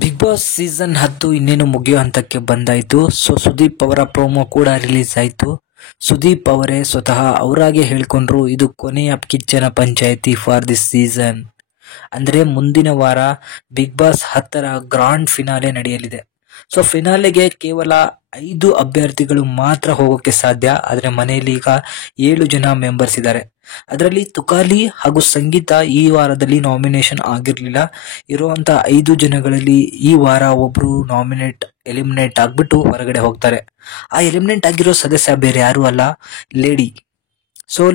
Big boss season 10 ಇನ್ನೇನು ಮುಗಿಯೋ ಹಂತಕ್ಕೆ ಬಂದಾಯ್ತು. ಸುದೀಪ್ ಅವರ ಪ್ರೋಮೋ ಕೂಡ ರಿಲೀಸ್ ಆಯ್ತು. ಸುದೀಪ್ ಅವರೇ ಸ್ವತಃ ಅವರಾಗೆ ಹೇಳ್ಕೊಂಡ್ರು, ಇದು ಕೊನೆಯ ಕಿಚ್ಚನ ಪಂಚಾಯಿತಿ ಫಾರ್ ದಿಸ್ ಸೀಸನ್. ಅಂದ್ರೆ ಮುಂದಿನ ವಾರ ಬಿಗ್ ಬಾಸ್ 10ರ ಗ್ರಾಂಡ್ ಫಿನಾಲೆ ನಡೆಯಲಿದೆ. ಫಿನಾಲೆಗೆ ಕೇವಲ 5 ಅಭ್ಯರ್ಥಿಗಳು ಮಾತ್ರ ಹೋಗೋಕೆ ಸಾಧ್ಯ. ಆದ್ರೆ ಮನೆಯಲ್ಲಿ ಈಗ 7 ಜನ ಮೆಂಬರ್ಸ್ ಇದ್ದಾರೆ. ಅದರಲ್ಲಿ ತುಕಾಲಿ ಹಾಗೂ ಸಂಗೀತ ಈ ವಾರದಲ್ಲಿ ನಾಮಿನೇಷನ್ ಆಗಿರ್ಲಿಲ್ಲ. ಇರುವಂತ 5 ಜನಗಳಲ್ಲಿ ಈ ವಾರ ಒಬ್ರು ಎಲಿಮಿನೇಟ್ ಆಗ್ಬಿಟ್ಟು ಹೊರಗಡೆ ಹೋಗ್ತಾರೆ. ಆ ಎಲಿಮಿನೇಟ್ ಆಗಿರೋ ಸದಸ್ಯ ಬೇರೆ ಯಾರು ಅಲ್ಲ, ಲೇಡಿ.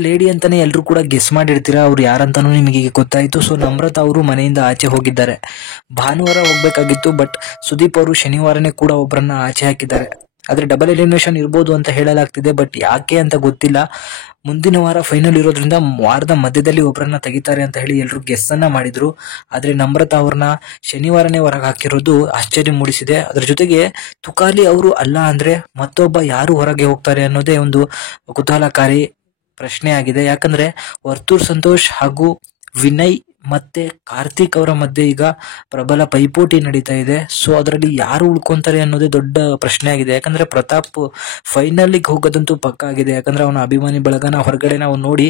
ಲೇಡಿ ಅಂತಾನೆ ಎಲ್ರು ಕೂಡ ಗೆಸ್ ಮಾಡಿರ್ತೀರಾ, ಅವ್ರು ಯಾರಂತಾನು ನಿಮಗೆ ಈಗ ಗೊತ್ತಾಯ್ತು. ನಮ್ರತಾ ಅವರು ಮನೆಯಿಂದ ಆಚೆ ಹೋಗಿದ್ದಾರೆ. ಭಾನುವಾರ ಹೋಗ್ಬೇಕಾಗಿತ್ತು, ಬಟ್ ಸುದೀಪ್ ಅವರು ಶನಿವಾರನೇ ಕೂಡ ಒಬ್ಬರನ್ನ ಆಚೆ ಹಾಕಿದ್ದಾರೆ. ಆದ್ರೆ ಡಬಲ್ ಎಲಿಮಿನೇಷನ್ ಇರ್ಬೋದು ಅಂತ ಹೇಳಲಾಗ್ತಿದೆ, ಬಟ್ ಯಾಕೆ ಅಂತ ಗೊತ್ತಿಲ್ಲ. ಮುಂದಿನ ವಾರ ಫೈನಲ್ ಇರೋದ್ರಿಂದ ವಾರದ ಮಧ್ಯದಲ್ಲಿ ಒಬ್ಬರನ್ನ ತೆಗಿತಾರೆ ಅಂತ ಹೇಳಿ ಎಲ್ರು ಗೆಸ್ ಅನ್ನ ಮಾಡಿದ್ರು. ಆದ್ರೆ ನಮ್ರತಾ ಅವ್ರನ್ನ ಶನಿವಾರನೇ ಹೊರಗೆ ಹಾಕಿರೋದು ಆಶ್ಚರ್ಯ ಮೂಡಿಸಿದೆ. ಅದ್ರ ಜೊತೆಗೆ ತುಕಾಲಿ ಅವರು ಅಲ್ಲ ಅಂದ್ರೆ ಮತ್ತೊಬ್ಬ ಯಾರು ಹೊರಗೆ ಹೋಗ್ತಾರೆ ಅನ್ನೋದೇ ಒಂದು ಕುತೂಹಲಕಾರಿ ಪ್ರಶ್ನೆ ಆಗಿದೆ. ಯಾಕಂದ್ರೆ ವರ್ತೂರ್ ಸಂತೋಷ್ ಹಾಗೂ ವಿನಯ್ ಮತ್ತೆ ಕಾರ್ತಿಕ್ ಅವರ ಮಧ್ಯೆ ಈಗ ಪ್ರಬಲ ಪೈಪೋಟಿ ನಡೀತಾ ಇದೆ. ಅದರಲ್ಲಿ ಯಾರು ಉಳ್ಕೊಂತಾರೆ ಅನ್ನೋದೇ ದೊಡ್ಡ ಪ್ರಶ್ನೆ ಆಗಿದೆ. ಯಾಕಂದ್ರೆ ಪ್ರತಾಪ್ ಫೈನಲ್ ಹೋಗೋದಂತೂ ಪಕ್ಕ ಆಗಿದೆ. ಯಾಕಂದ್ರೆ ಅವನ ಅಭಿಮಾನಿ ಬಳಗನ ಹೊರಗಡೆ ನಾವು ನೋಡಿ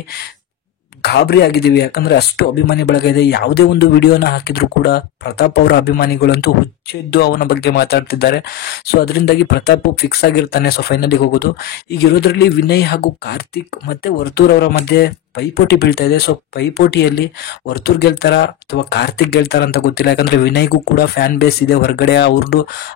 ಗಾಬರಿ ಆಗಿದ್ದೀವಿ. ಯಾಕಂದ್ರೆ ಅಷ್ಟು ಅಭಿಮಾನಿ ಬಳಗ ಇದೆ. ಯಾವುದೇ ಒಂದು ವಿಡಿಯೋನ ಹಾಕಿದ್ರು ಕೂಡ ಪ್ರತಾಪ್ ಅವರ ಅಭಿಮಾನಿಗಳಂತೂ ಹುಚ್ಚೆದ್ದು ಅವನ ಬಗ್ಗೆ ಮಾತಾಡ್ತಿದ್ದಾರೆ. ಅದರಿಂದಾಗಿ ಪ್ರತಾಪ್ ಫಿಕ್ಸ್ ಆಗಿರ್ತಾನೆ ಫೈನಲಿಗೆ ಹೋಗೋದು. ಈಗ ಇರೋದ್ರಲ್ಲಿ ವಿನಯ್ ಹಾಗೂ ಕಾರ್ತಿಕ್ ಮತ್ತೆ ವರ್ತೂರ್ ಅವರ ಮಧ್ಯೆ ಪೈಪೋಟಿ ಬೀಳ್ತಾ ಇದೆ. ಪೈಪೋಟಿಯಲ್ಲಿ ವರ್ತೂರ್ ಗೆಲ್ತಾರ ಅಥವಾ ಕಾರ್ತಿಕ್ ಗೆಲ್ತಾರ ಅಂತ ಗೊತ್ತಿಲ್ಲ. ಯಾಕಂದ್ರೆ ವಿನಯ್ಗೂ ಕೂಡ ಫ್ಯಾನ್ ಬೇಸ್ ಇದೆ ಹೊರಗಡೆ.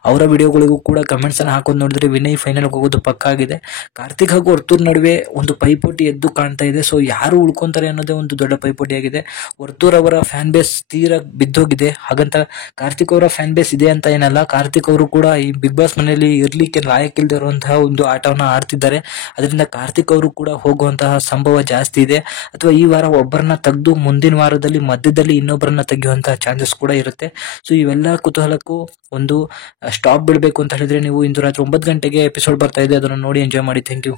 ಅವರ ವಿಡಿಯೋಗಳಿಗೂ ಕೂಡ ಕಮೆಂಟ್ಸ್ ಅನ್ನ ಹಾಕೋದು ನೋಡಿದ್ರೆ ವಿನಯ್ ಫೈನಲ್ ಹೋಗೋದು ಪಕ್ಕ ಆಗಿದೆ. ಕಾರ್ತಿಕ್ ಹಾಗೂ ವರ್ತೂರ್ ನಡುವೆ ಒಂದು ಪೈಪೋಟಿ ಎದ್ದು ಕಾಣ್ತಾ ಇದೆ. ಯಾರು ಉಳ್ಕೊಂತಾರೆ ಅನ್ನೋದೇ ಒಂದು ದೊಡ್ಡ ಪೈಪೋಟಿ ಆಗಿದೆ. ವರ್ತೂರ್ ಅವರ ಫ್ಯಾನ್ ಬೇಸ್ ತೀರಾ ಬಿದ್ದೋಗಿದೆ. ಹಾಗಂತ ಕಾರ್ತಿಕ್ ಅವರ ಫ್ಯಾನ್ ಬೇಸ್ ಇದೆ ಅಂತ ಏನಲ್ಲ. ಕಾರ್ತಿಕ್ ಅವರು ಕೂಡ ಈ ಬಿಗ್ ಬಾಸ್ ಮನೆಯಲ್ಲಿ ಇರ್ಲಿಕ್ಕೆ ಲಾಯಕ್ಕಿಲ್ಲದೆ ಇರುವಂತಹ ಒಂದು ಆಟವನ್ನ ಆಡ್ತಿದ್ದಾರೆ. ಅದರಿಂದ ಕಾರ್ತಿಕ್ ಅವರು ಕೂಡ ಹೋಗುವಂತಹ ಸಂಭವ ಜಾಸ್ತಿ ಇದೆ. ಅಥವಾ ಈ ವಾರ ಒಬ್ಬರನ್ನ ತೆಗೆದು ಮುಂದಿನ ವಾರದಲ್ಲಿ ಮಧ್ಯದಲ್ಲಿ ಇನ್ನೊಬ್ಬರನ್ನ ತೆಗೆಯುವಂತಹ ಚಾನ್ಸಸ್ ಕೂಡ ಇರುತ್ತೆ. ಇವೆಲ್ಲ ಕುತೂಹಲಕ್ಕೂ ಒಂದು ಸ್ಟಾಪ್ ಬೀಳ್ಬೇಕು ಅಂತ ಹೇಳಿದ್ರೆ ನೀವು ಇಂದು ರಾತ್ರಿ 9 ಗಂಟೆಗೆ ಎಪಿಸೋಡ್ ಬರ್ತಾ ಇದೆ, ಅದನ್ನು ನೋಡಿ ಎಂಜಾಯ್ ಮಾಡಿ. Thank you.